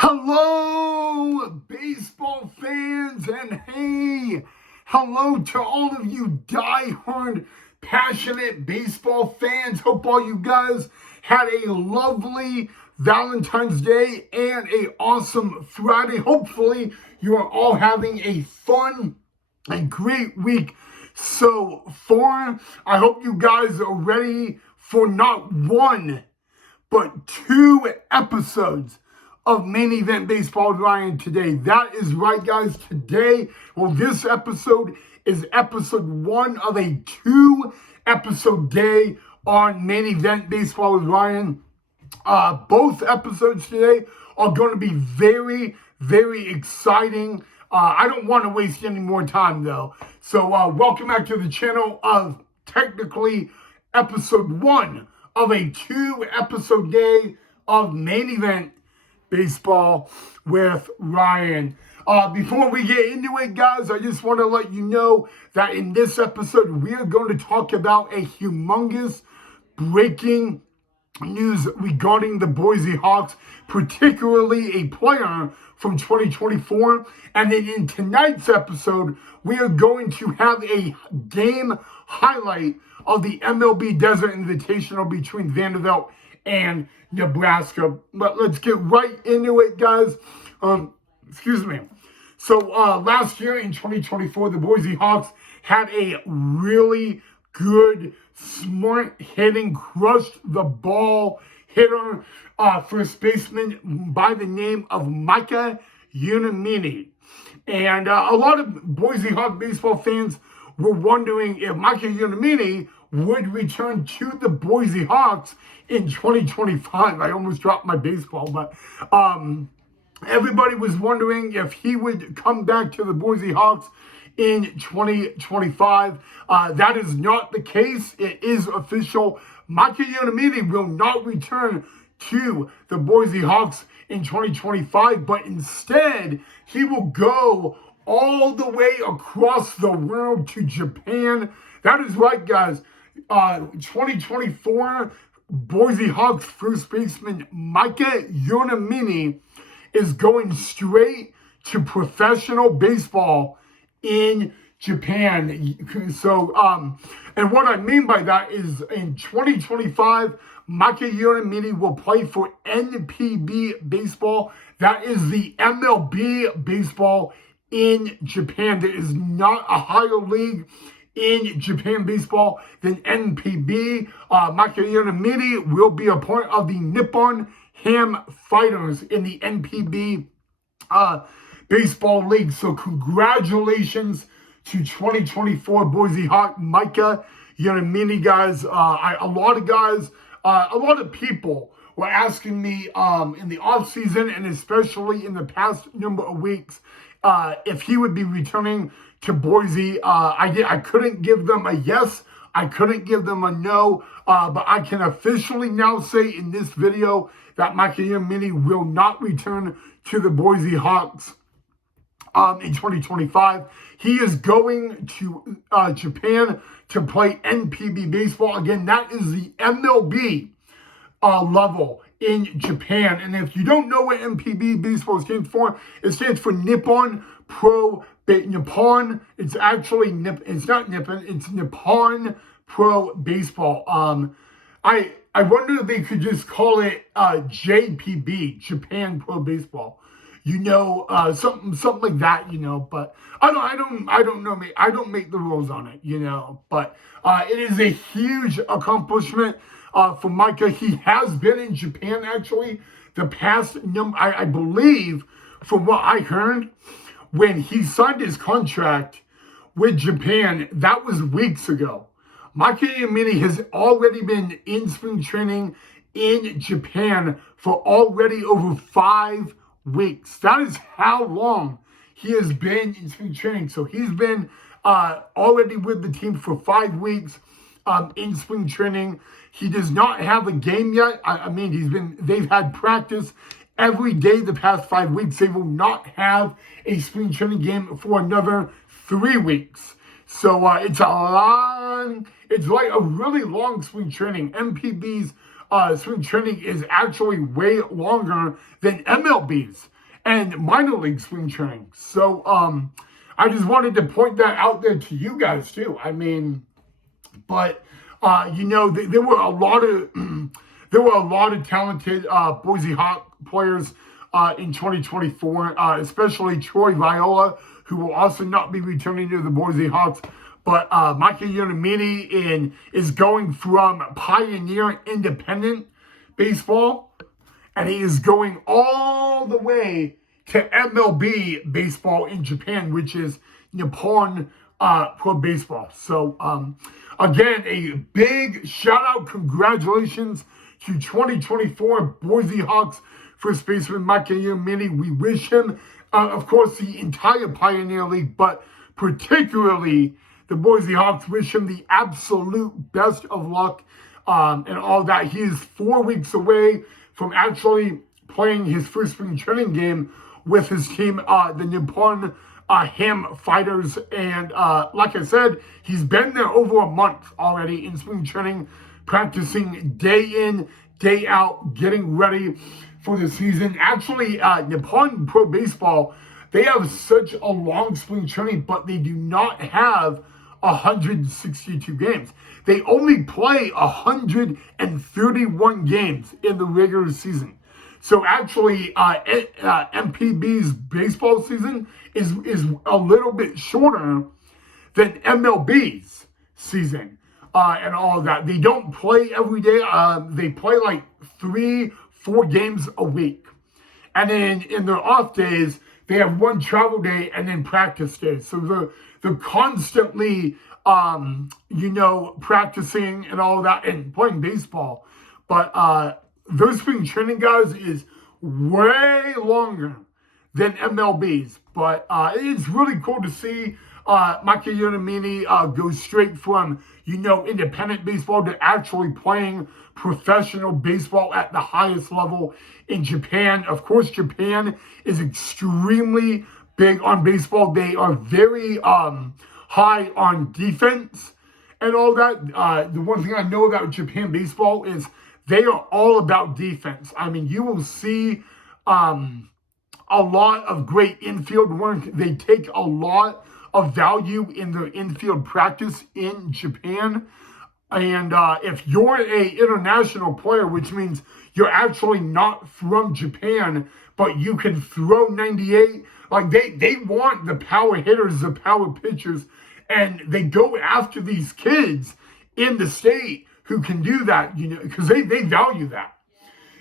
Hello, baseball fans, and hey, hello to all of you diehard, passionate baseball fans. Hope all you guys had a lovely Valentine's Day and an awesome Friday. Hopefully, you are all having a fun and great week so far. I hope you guys are ready for not one, but 2 episodes of Main Event Baseball with Ryan today. That is right, guys. Today, this episode is episode 1 of a 2-episode day on Main Event Baseball with Ryan. Both episodes today are going to be very, very exciting. I don't want to waste any more time, though. So, welcome back to the channel of technically episode 1 of a 2-episode day of Main Event Baseball with Ryan. Before we get into it, guys, I just want to let you know that in this episode, we are going to talk about a humongous breaking news regarding the Boise Hawks, particularly a player from 2024. And then in tonight's episode, we are going to have a game highlight of the MLB Desert Invitational between Vanderbilt and Nebraska. But let's get right into it, guys. Excuse me. So last year in 2024, the Boise Hawks had a really good, smart hitting, crushed the ball hitter, first baseman by the name of Micah Unamini. And a lot of Boise Hawk baseball fans were wondering if Micah Unamini would return to the Boise Hawks in 2025. I almost dropped my baseball, but everybody was wondering if he would come back to the Boise Hawks in 2025. That is not the case. It is official. Micah Unamini will not return to the Boise Hawks in 2025, but instead he will go all the way across the world to Japan. That is right, guys. 2024 Boise Hawks first baseman Micah Unamini is going straight to professional baseball in Japan. So, and what I mean by that is in 2025, Micah Unamini will play for NPB Baseball. That is the MLB baseball in Japan. There is not a higher league in Japan baseball than NPB. Micah Unamini will be a part of the Nippon Ham Fighters in the NPB baseball league. So congratulations to 2024 Boise Hawk Micah Unamini, guys. A lot of people were asking me in the off season and especially in the past number of weeks if he would be returning to Boise. I couldn't give them a yes. I couldn't give them a no. But I can officially now say in this video that Micah Unamini will not return to the Boise Hawks in 2025. He is going to Japan to play NPB baseball. Again, that is the MLB level in Japan. And if you don't know what NPB baseball stands for, it stands for Nippon Pro Nippon. It's actually it's not Nippon. It's Nippon Pro Baseball. I wonder if they could just call it JPB, Japan Pro Baseball. Something like that, but I don't know. I don't make the rules on it, but it is a huge accomplishment for Micah. He has been in Japan actually the past I believe, from what I heard, when he signed his contract with Japan, that was weeks ago. Micah Unamini has already been in spring training in Japan for already over 5 weeks. That is how long he has been in spring training. So he's been already with the team for 5 weeks in spring training. He does not have a game yet. They've had practice every day the past 5 weeks. They will not have a spring training game for another 3 weeks. So it's like a really long spring training. MPB's spring training is actually way longer than MLB's and minor league spring training. So I just wanted to point that out there to you guys too. I mean, but there were a lot of there were a lot of talented Boise Hawk players in 2024, especially Troy Viola, who will also not be returning to the Boise Hawks. But Micah Unamini is going from Pioneer Independent Baseball, and he is going all the way to MLB Baseball in Japan, which is Nippon Pro Baseball. So, again, a big shout-out, congratulations to 2024 Boise Hawks first baseman Micah Unamini. We wish him, of course, the entire Pioneer League, but particularly the Boise Hawks, wish him the absolute best of luck and all that. He is 4 weeks away from actually playing his first spring training game with his team, the Nippon Ham Fighters. And like I said, he's been there over a month already in spring training, practicing day in, day out, getting ready for the season. Actually, Nippon Pro Baseball, they have such a long spring training, but they do not have 162 games. They only play 131 games in the regular season. So actually, MPB's baseball season is a little bit shorter than MLB's season and all of that. They don't play every day. They play like 3-4 games a week. And then in their off days, they have one travel day and then practice days. So they're constantly, practicing and all that and playing baseball. But those spring training, guys, is way longer than MLB's. But it's really cool to see Micah Unamini go straight from, independent baseball to actually playing professional baseball at the highest level in Japan. Of course, Japan is extremely big on baseball. They are very high on defense and all that. The one thing I know about Japan baseball is they are all about defense. I mean, you will see a lot of great infield work. They take a lot of value in their infield practice in Japan. And if you're an international player, which means you're actually not from Japan, but you can throw 98, like they want the power hitters, the power pitchers, and they go after these kids in the state who can do that, because they value that.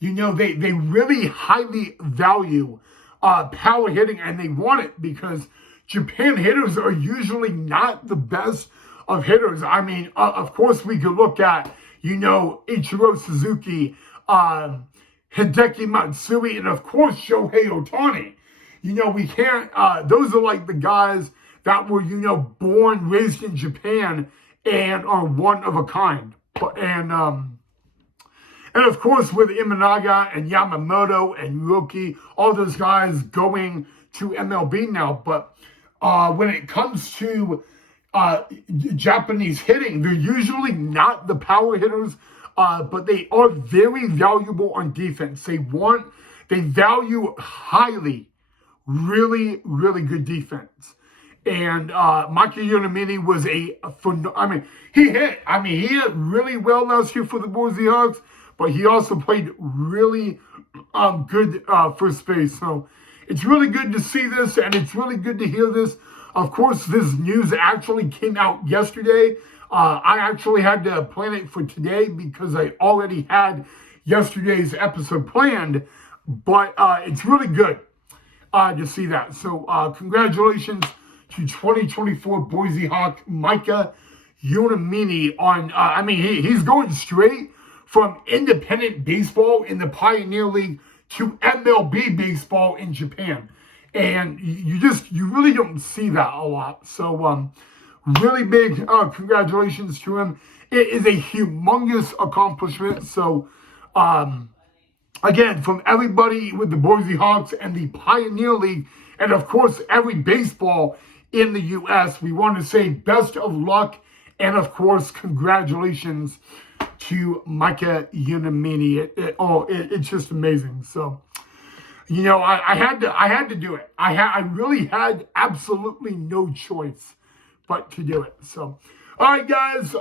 They really highly value power hitting, and they want it because Japan hitters are usually not the best of hitters. I mean, of course, we could look at, Ichiro Suzuki, Hideki Matsui, and of course, Shohei Ohtani. We can't, those are like the guys that were, born, raised in Japan and are one of a kind. And of course, with Imanaga and Yamamoto and Roki, all those guys going to MLB now. But when it comes to Japanese hitting, they're usually not the power hitters, but they are very valuable on defense. They value highly, really, really good defense. And Micah Unamini was he hit. He hit really well last year for the Boise Hawks, but he also played really good first base. So it's really good to see this, and it's really good to hear this. Of course, this news actually came out yesterday. I actually had to plan it for today because I already had yesterday's episode planned, but it's really good to see that. So congratulations to 2024 Boise Hawk Micah Unamini on, he's going straight from independent baseball in the Pioneer League to MLB baseball in Japan. And you really don't see that a lot. So really big congratulations to him. It is a humongous accomplishment. So again, from everybody with the Boise Hawks and the Pioneer League, and of course every baseball in the U.S., we want to say best of luck and of course congratulations to Micah Unamini. It's just amazing. So, you know, I had to do it. I really had absolutely no choice but to do it. So, all right, guys.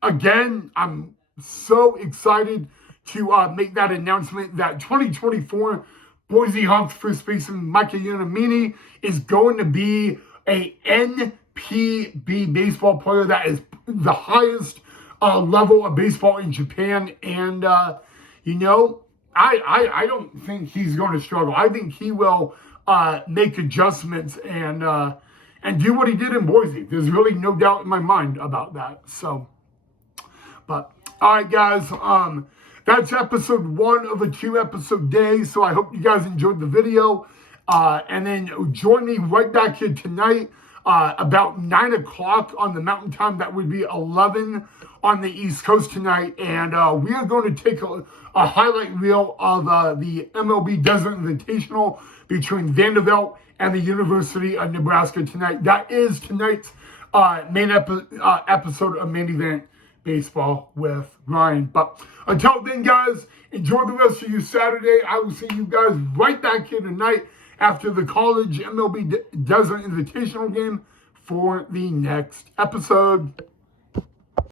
Again, I'm so excited to make that announcement that 2024 Boise Hawks first baseman Micah Unamini is going to be a NPB baseball player. That is the highest level of baseball in Japan. And, you know, I don't think he's going to struggle. I think he will make adjustments and do what he did in Boise. There's really no doubt in my mind about that. So, but all right, guys, that's episode 1 of a 2-episode day. So I hope you guys enjoyed the video. And then join me right back here tonight about 9 o'clock on the Mountain Time. That would be 11 on the East Coast tonight. And we are going to take a highlight reel of the MLB Desert Invitational between Vanderbilt and the University of Nebraska tonight. That is tonight's main episode of Main Event Baseball with Ryan. But until then, guys, enjoy the rest of your Saturday. I will see you guys right back here tonight after the college MLB Desert Invitational game for the next episode.